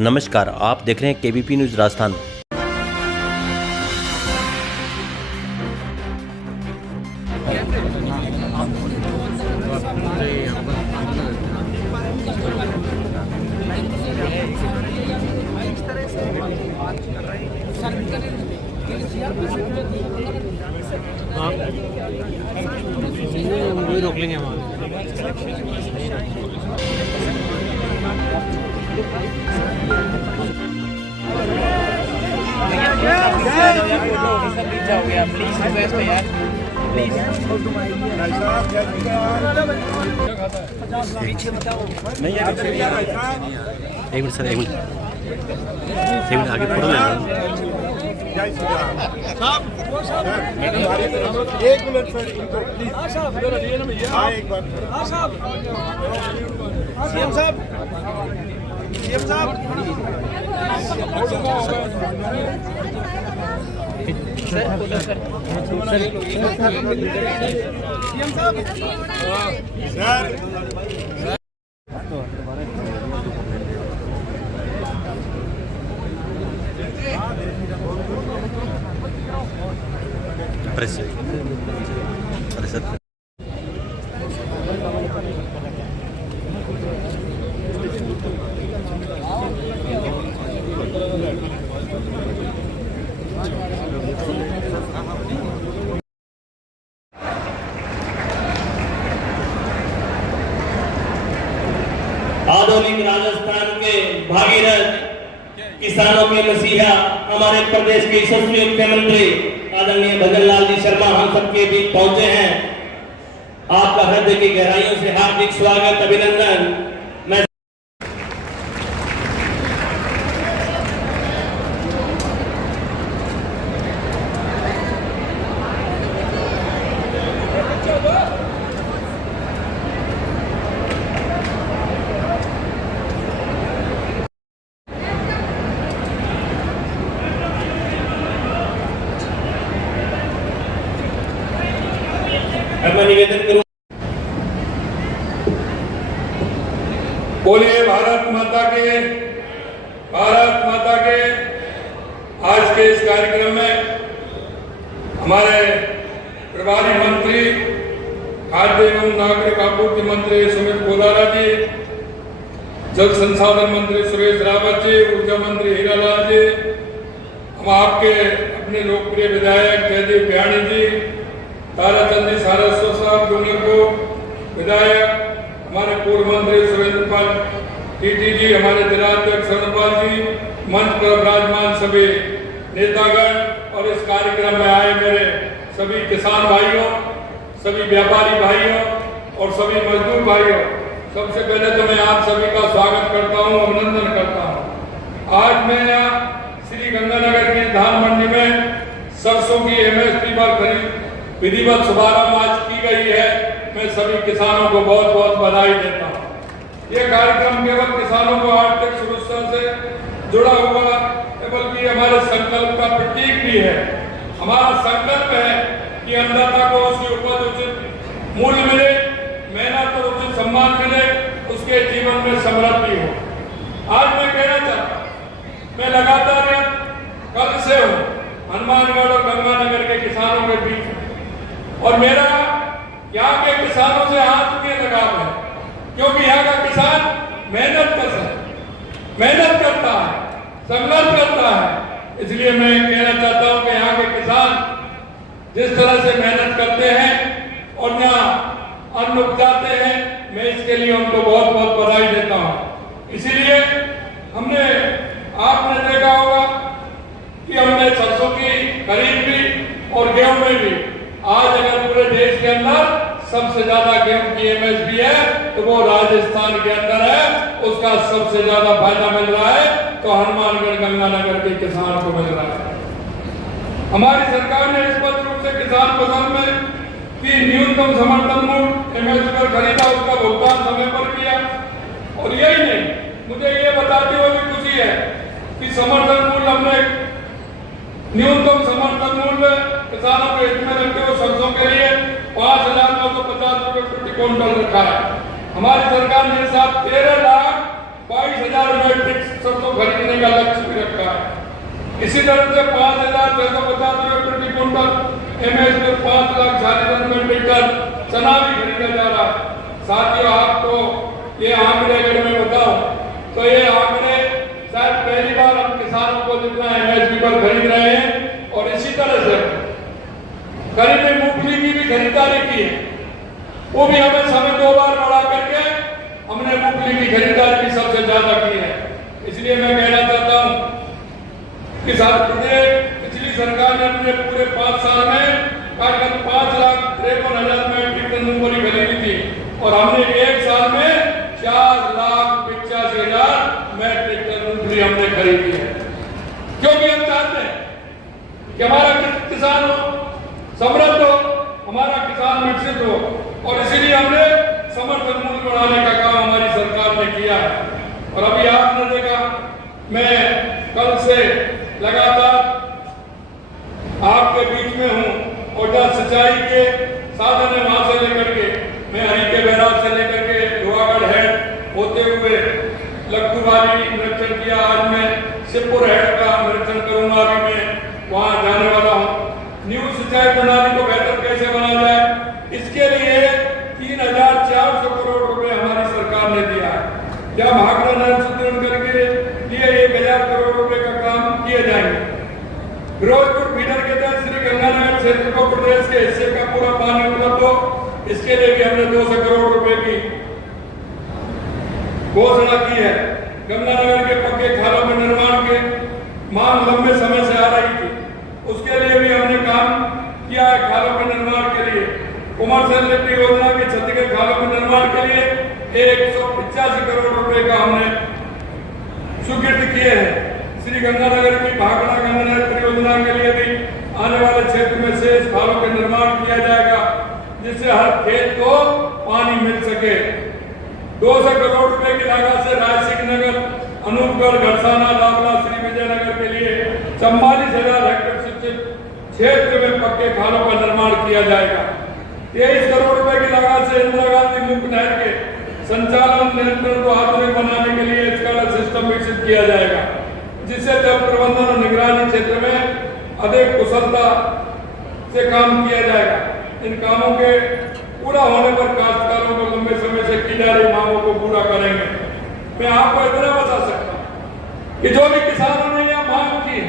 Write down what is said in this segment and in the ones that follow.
नमस्कार, आप देख रहे हैं केबीपी न्यूज़ राजस्थान। वही रोक लेंगे वहाँ। एक मिनट सर, एक मिनट आगे फोटो ले लो। एक मिनट सर, इनको प्लीज। हाँ एक बार सीएम साहब, सीएम साहब प्रेस सर सर आधुनिक राजस्थान के भागीरथ किसानों के मसीहा हमारे प्रदेश के यशस्वी मुख्यमंत्री आदरणीय भजन लाल जी शर्मा हम सबके बीच पहुंचे हैं। आपका हृदय की गहराइयों से हार्दिक स्वागत, अभिनंदन। मैं निवेदन करूं, बोलिए भारत माता के, भारत माता के। आज के इस कार्यक्रम में हमारे प्रभारी मंत्री खाद्य एवं नागरिक आपूर्ति मंत्री सुमित गोदारा जी, जल संसाधन मंत्री सुरेश रावत जी, ऊर्जा मंत्री हीरालाल जी, हम आपके अपने लोकप्रिय विधायक जयदीप बियाणी जी, ताराचंद जी सारस्वत साहब डूंगरपुर विधायक, हमारे पूर्व मंत्री सुरेंद्र पाल टीटी जी, हमारे जिलाध्यक्ष सर्वपाल जी, मंच पर विराजमान सभी नेतागण और इस कार्यक्रम में आए मेरे सभी किसान भाइयों, सभी व्यापारी भाइयों और सभी मजदूर भाइयों, सबसे पहले तो मैं आप सभी का स्वागत करता हूं, अभिनंदन करता हूं। आज मैं यहाँ श्री गंगानगर की धान मंडी में सरसों की MSP पर खरीद विधिवत शुभारंभ आज की गई है। मैं सभी किसानों को बहुत बहुत बधाई देता हूँ। ये कार्यक्रम केवल किसानों को आर्थिक सुरक्षा से जुड़ा हुआ बल्कि हमारे संकल्प का प्रतीक भी है। हमारा संकल्प है कि अन्नदाता को उसकी उपज उचित मूल्य मिले, मेहनत और उचित सम्मान मिले, उसके जीवन में समृद्धि हो। आज मैं कहना चाहता हूँ, मैं लगातार कल से हूँ हनुमानगढ़ और गंगानगर के किसानों के बीच और मेरा यहाँ के किसानों से हाथ में लगाव है, क्योंकि यहाँ का किसान मेहनत करता है, संघर्ष करता है। इसलिए मैं कहना चाहता हूँ कि यहाँ के किसान जिस तरह से मेहनत करते हैं और यहाँ अन्न उपजाते हैं, मैं इसके लिए उनको बहुत बहुत बधाई देता हूँ। इसीलिए आपने देखा होगा कि हमने सरसों की खरीद भी और गेहूं में भी, आज अगर पूरे देश के अंदर सबसे ज्यादा गेहूं की MSP है तो वो राजस्थान के अंदर है, उसका सबसे ज्यादा फायदा मिल रहा है तो हनुमानगढ़ गंगानगर के किसान को मिल रहा है। हमारी सरकार ने स्पष्ट रूप से किसान पसंद में कि न्यूनतम समर्थन मूल्य MSP पर खरीदा, उसका भुगतान समय पर किया। और यही नहीं, मुझे ये बताते हुए भी खुशी है कि समर्थन मूल्य हमने न्यूनतम समर्थन मूल्य किसानों के हित में रखते हुए सरसों के लिए 5,950 रुपए प्रति क्विंटल रखा है। हमारी सरकार ने साथ 13,00,000 22,000 मैट्रिक सरसों खरीदने का लक्ष्य भी रखा है। इसी तरह से 5,650 रुपये प्रति क्विंटल एमएसपी 5,40,000 मैट्रिक टन चना भी खरीदा जा रहा है। साथियों, आपको ये आंकड़े अगर मैं बताऊं तो ये आंकड़े शायद पहली बार हम किसानों को जितना एमएसपी पर खरीद रहे हैं। और इसी तरह से करीब में मूंगफली की भी खरीदारी की है, वो भी हमें समय 2 बार बढ़ा करके हमने मूंगफली की खरीदारी भी सबसे ज्यादा की है। इसलिए मैं कहना चाहता हूं कि पिछली सरकार ने अपने पूरे 5 साल में 5,53,000 मैट्रिक टन मूंगफली खरीदी थी और हमने 1 साल में 4,85,000 मैट्रिक टन मूंगफली हमने खरीदी है। क्योंकि हम चाहते हैं कि हमारा किसान समृद्ध हो, हमारा किसान विकसित हो और इसीलिए हमने समर्थन मूल्य बढ़ाने का काम हमारी सरकार ने किया है। और अभी आपने देखा, मैं कल से लगातार आपके बीच में हूँ और जहाँ सिंचाई के साधन है वहां से लेकर के मैं हरीके बैराज से लेकर के लोहागढ़ हेड होते हुए लक्कुवाली निरीक्षण किया। आज मैं शिवपुर हेड का निरीक्षण करूंगा। अभी मैं वहां जाने वाला हूँ। न्यू सिंचाई प्रणाली को बेहतर कैसे बनाया जाए, इसके लिए 3,400 करोड़ रुपए हमारी सरकार ने दिया है। क्या भाखड़ा नहर सुदृढ़ करके लिए 1,000 करोड़ रुपए का काम किए जाएंगे। फिरोजपुर फीडर के तहत श्री गंगानगर क्षेत्र को प्रदेश के हिस्से का पूरा पानी उपलब्ध हो, इसके लिए भी हमने 200 करोड़ रुपए की घोषणा की है। गंगानगर के पक्के खालों में निर्माण के मांग लंबे समय से आ रही थी, उसके लिए भी हमने काम किया है। खालों के निर्माण के लिए कमर्शियल लिफ्ट योजना के छत्तीसगढ़ खालों के निर्माण के लिए 185 करोड़ रुपए का हमने स्वीकृत किए हैं। श्री गंगानगर की भाखड़ा गंगा नहर परियोजना के लिए भी आने वाले क्षेत्र में शेष खालों का निर्माण किया जाएगा, जिससे हर खेत को पानी मिल सके। 200 करोड़ रुपए की लागत से रायसिंह नगर, अनूपगढ़, घरसाना, लावला, श्री विजयनगर के लिए 44,000 हेक्टेयर सिंचित क्षेत्र में पक्के खालों का निर्माण किया जाएगा। 23 करोड़ रुपए की लागत से इंदिरा गांधी मुख्य नहर के संचालन नियंत्रण को आधुनिक बनाने के लिए इसका सिस्टम विकसित किया जाएगा, जिससे जल प्रबंधन और निगरानी क्षेत्र में अधिक कुशलता से काम किया जाएगा। इन कामों के पूरा होने पर काश्तकारों को लंबे समय से की जा रही मांगों को पूरा करेंगे। मैं आपको इतना बता सकता हूँ कि जो भी किसानों ने यह मांग की है,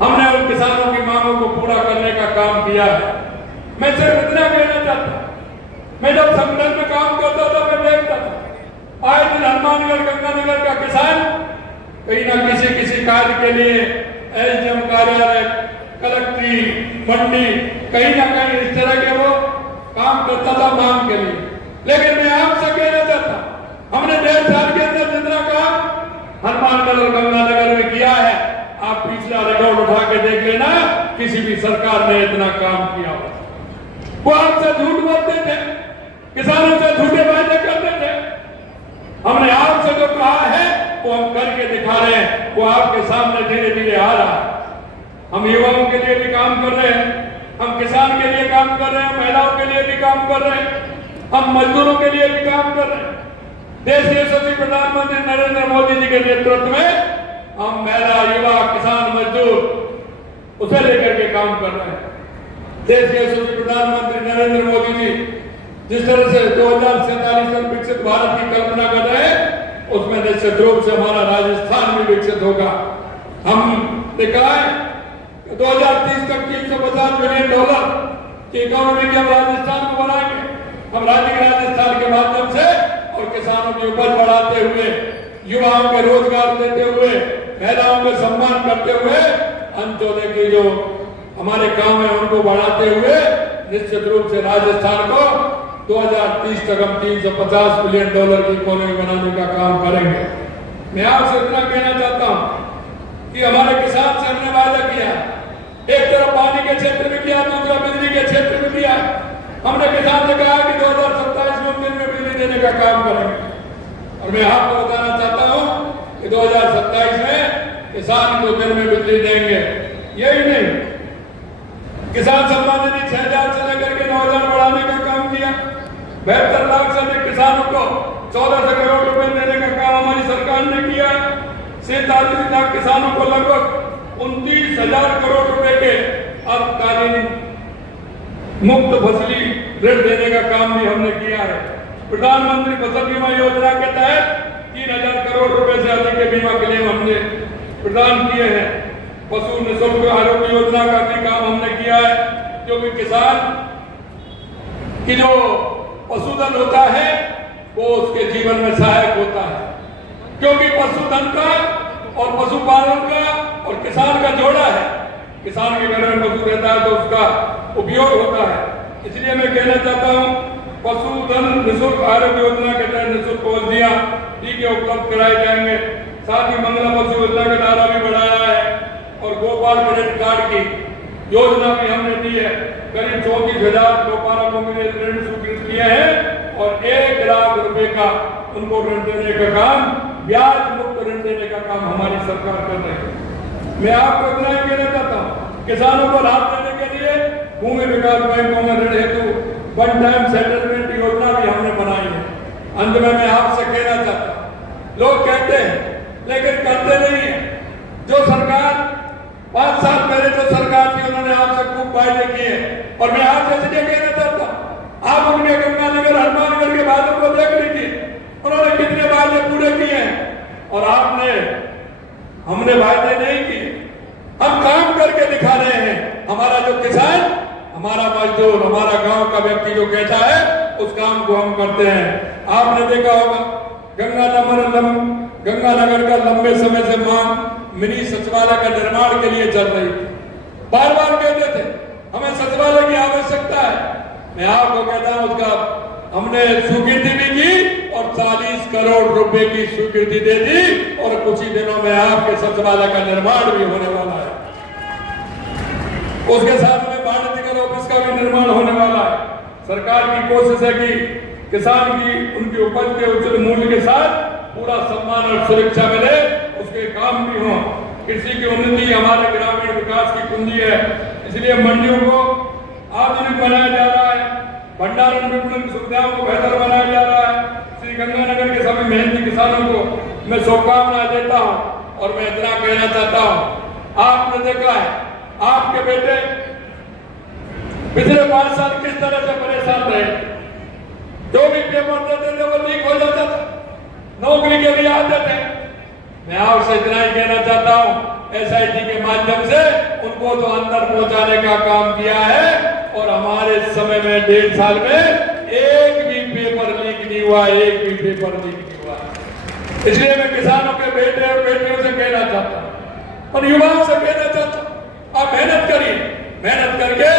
हमने उन किसानों की मांगों को पूरा करने का काम किया है। मैं सिर्फ इतना कहना चाहता हूँ, मैं जब संगठन में काम करता था मैं देखता था आए दिन हनुमानगढ़ गंगानगर का किसान कहीं ना किसी कार्य के लिए एसडीएम कार्यालय, कलेक्ट्री, मंडी, कहीं ना कहीं इस तरह के वो काम करता था मांग के लिए। लेकिन मैं आपसे कहना चाहता हूं, हमने 1.5 साल के अंदर जितना काम हनुमानगढ़ और गंगानगर में किया है, आप पिछला रिकॉर्ड उठा के देख लेना, किसी भी सरकार ने इतना काम किया हो। वो आपसे झूठ बोलते थे, किसानों से झूठे वादे करते थे। हमने आपसे जो कहा है वो हम करके दिखा रहे हैं, वो आपके सामने धीरे धीरे आ रहा है। हम युवाओं के लिए भी काम कर रहे हैं, हम किसान के लिए काम कर रहे हैं, महिलाओं के लिए भी काम कर रहे हैं, हम मजदूरों के लिए भी काम कर रहे हैं। देश के यशस्वी प्रधानमंत्री नरेंद्र मोदी जी के नेतृत्व में हम महिला, युवा, किसान, मजदूर उसे लेकर के काम कर रहे हैं। देश के यशस्वी प्रधानमंत्री नरेंद्र मोदी जी जिस तरह से 2047 तक विकसित भारत की कल्पना कर रहे हैं, उसमें निश्चित रूप से हमारा राजस्थान भी विकसित होगा। हम देखा है 2030 तक $350 बिलियन की इकोनॉमी के हम राजस्थान को बनाएंगे। हम राज्य के राजस्थान के माध्यम से और किसानों की उपज बढ़ाते हुए, युवाओं को रोजगार देते हुए, महिलाओं को सम्मान करते हुए, अंत्योदय की जो हमारे काम है उनको बढ़ाते हुए निश्चित रूप से राजस्थान को 2030 तक हम $350 बिलियन की इकोनॉमी बनाने का काम करेंगे। मैं आपसे इतना कहना चाहता हूं कि हमारे किसान से हमने वादा किया, एक तरफ पानी के क्षेत्र में किया, दूसरा बिजली के क्षेत्र में किया। हमने किसान से कहा कि 2027 में हम दिन में बिजली देने का काम करेंगे। और मैं आपको बताना चाहता हूं कि 2027 में किसान को दिन में बिजली देंगे। यही नहीं, किसान सम्मान निधि 6,000 से लेकर के 9,000 बढ़ाने का काम किया। 72 लाख से अधिक किसानों को 1400 करोड़ रुपए देने का काम हमारी सरकार सरकार ने किया है। 47 लाख किसानों को लगभग 29,000 करोड़ रुपए के अल्पकालीन मुक्त फसली ऋण देने का काम भी हमने किया है। प्रधानमंत्री फसल बीमा योजना के तहत 3,000 करोड़ रुपए से अधिक के बीमा क्लेम हमने प्रदान किए हैं। पशु निःशुल्क आरोग्य योजना का भी काम हमने किया है, क्योंकि किसान की जो पशुधन होता है वो उसके जीवन में सहायक होता है, क्योंकि पशुधन का और पशुपालन का और किसान का जोड़ा है। किसान के घर में पशु रहता है तो उसका उपयोग होता है। इसलिए मैं कहना चाहता हूँ, पशुधन निःशुल्क आरोग्य योजना के तहत निःशुल्क औषधियां टीके उपलब्ध कराए जाएंगे। साथ ही मंगला पशु योजना का दायरा भी बढ़ाया है और गोपाल क्रेडिट कार्ड की योजना भी हमने दी है। करीब 34,000 गोपालकों के लिए ऋण स्वीकृत किए हैं और 1 लाख रुपए का उनको ऋण देने का काम, ब्याज मुक्त ऋण देने का काम हमारी सरकार कर रही है। मैं आपको इतना ही कहना चाहता हूँ, किसानों को लाभ देने के लिए भूमि विकास बैंकों में ऋण हेतु वन टाइम सेटलमेंट योजना भी हमने बनाई है। अंत में मैं आपसे कहना चाहता हूँ, लोग कहते हैं लेकिन करते नहीं है। जो सरकार 5 साल पहले जो सरकार थी उन्होंने आपसे खूब वायदे किए और मैं आपसे इसलिए कहना चाहता हूँ, आप उनके गंगानगर हनुमानगढ़ के वादों को देख लीजिए, उन्होंने कितने वायदे पूरे किए हैं और हमने वायदे नहीं किए। हम काम करके दिखा रहे हैं। हमारा जो किसान, हमारा मजदूर, हमारा गांव का व्यक्ति जो कहता है उस काम को हम करते हैं। आपने देखा होगा गंगानगर का लंबे समय से मांग मिनी सचिवालय का निर्माण के लिए चल रही थी। बार बार कहते थे हमें सचिवालय की आवश्यकता है। मैं आपको कहता हूं उसका हमने स्वीकृति भी की और 40 करोड़ रुपए की स्वीकृति दे दी और कुछ ही दिनों में आपके सचिवालय का निर्माण भी होने वाला है। उसके साथ में वाणिज्य ऑफिस का भी निर्माण होने वाला है। सरकार की कोशिश है कि किसान की उनकी उपज के उचित मूल्य के साथ पूरा सम्मान और सुरक्षा मिले, उसके काम भी हों। कृषि की उन्नति हमारे ग्रामीण विकास की कुंजी है। इसलिए मंडियों को आधुनिक बनाया जा रहा है, भंडारण विपणन सुविधाओं को बेहतर बनाया जा रहा है। श्री गंगानगर के सभी मेहनती किसानों को मैं शुभकामनाएं देता हूं और मैं इतना कहना चाहता हूं, आपने देखा है आपके बेटे पिछले 5 साल किस तरह से परेशान रहे। जो भी पेपर देते थे वो लीक हो जाता था, नौकरी के लिए आते थे। मैं आपसे इतना ही कहना चाहता हूं, SIT के माध्यम से उनको तो अंदर पहुंचाने का काम किया है और हमारे समय में 1.5 साल में एक भी पेपर लीक नहीं हुआ, एक भी पेपर लीक नहीं हुआ। इसलिए मैं किसानों के बेटे और बेटियों से कहना चाहता हूं और युवाओं से कहना चाहता हूं, आप मेहनत करिए, मेहनत करके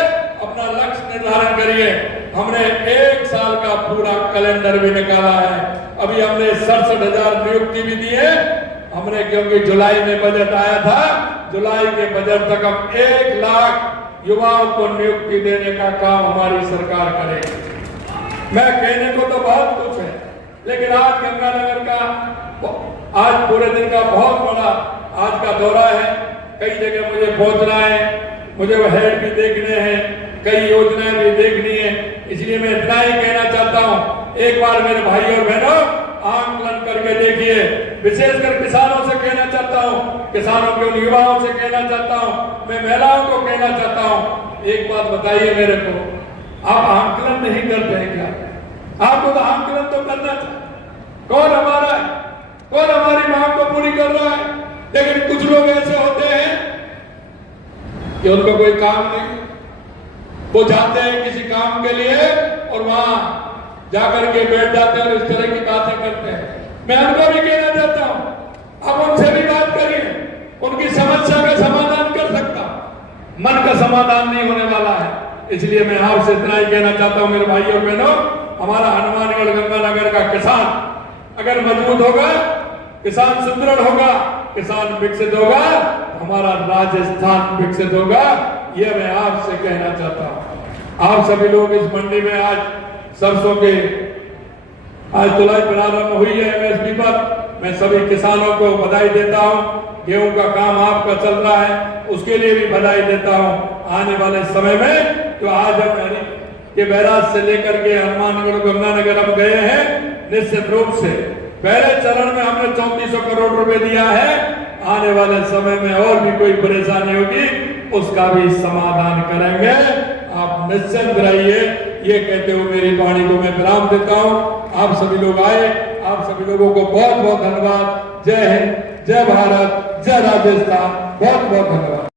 अपना लक्ष्य निर्धारण करिए। हमने 1 साल का पूरा कैलेंडर भी निकाला है। अभी हमने 67,000 नियुक्ति भी दी है हमने, क्योंकि जुलाई में बजट आया था। जुलाई के बजट तक हम 1 लाख युवाओं को नियुक्ति देने का काम हमारी सरकार करेगी। मैं कहने को तो बहुत कुछ है, लेकिन आज गंगानगर का आज पूरे दिन का बहुत बड़ा आज का दौरा है। कई जगह मुझे पहुंचना है, मुझे वो हेड भी देखने हैं, कई योजनाएं भी देखनी है। इसलिए मैं इतना ही कहना चाहता हूं, एक बार मेरे भाई और बहनों आंकलन करके देखिए। विशेषकर किसानों से कहना चाहता हूं, किसानों के युवाओं से कहना चाहता हूं, मैं महिलाओं को कहना चाहता हूं, एक बात बताइए मेरे को, आप आंकलन नहीं करते हैं क्या? आपको तो आंकलन तो करना चाहिए। कौन हमारा है, कौन हमारी मांग को पूरी कर रहा है? लेकिन कुछ लोग ऐसे होते हैं कि उनको कोई काम नहीं, वो जाते हैं किसी काम के लिए और वहां जाकर के बैठ जाते हैं और इस तरह की बातें करते हैं। मैं उनको भी कहना चाहता हूं, आप उनसे भी बात करिए, उनकी समस्या का समाधान कर सकता, मन का समाधान नहीं होने वाला है। इसलिए मैं आपसे इतना ही कहना चाहता हूं मेरे भाई और बहनों, हमारा हनुमानगढ़ गंगानगर का किसान अगर मजबूत होगा, किसान सुदृढ़ होगा, किसान विकसित होगा, हमारा राजस्थान विकसित होगा। यह मैं आपसे कहना चाहता हूं। आप सभी लोग इस मंडी में आज सरसों के आज तुलाई प्रारंभ हुई है MSP पर। मैं सभी किसानों को बधाई देता हूं। गेहूं का काम आपका चल रहा है, उसके लिए भी बधाई देता हूं। आने वाले समय में तो आज हम के बैराज से लेकर के हनुमानगढ़ गंगानगर हम गए हैं, निश्चित रूप से पहले चरण में हमने 3400 करोड़ रुपए दिया है। आने वाले समय में और भी कोई परेशानी होगी उसका भी समाधान करेंगे, आप निश्चिंत रहिए। ये कहते हुए मेरी वाणी को मैं विराम देता हूं। आप सभी लोग आए, आप सभी लोगों को बहुत बहुत धन्यवाद। जय हिंद, जय भारत, जय राजस्थान, बहुत बहुत धन्यवाद।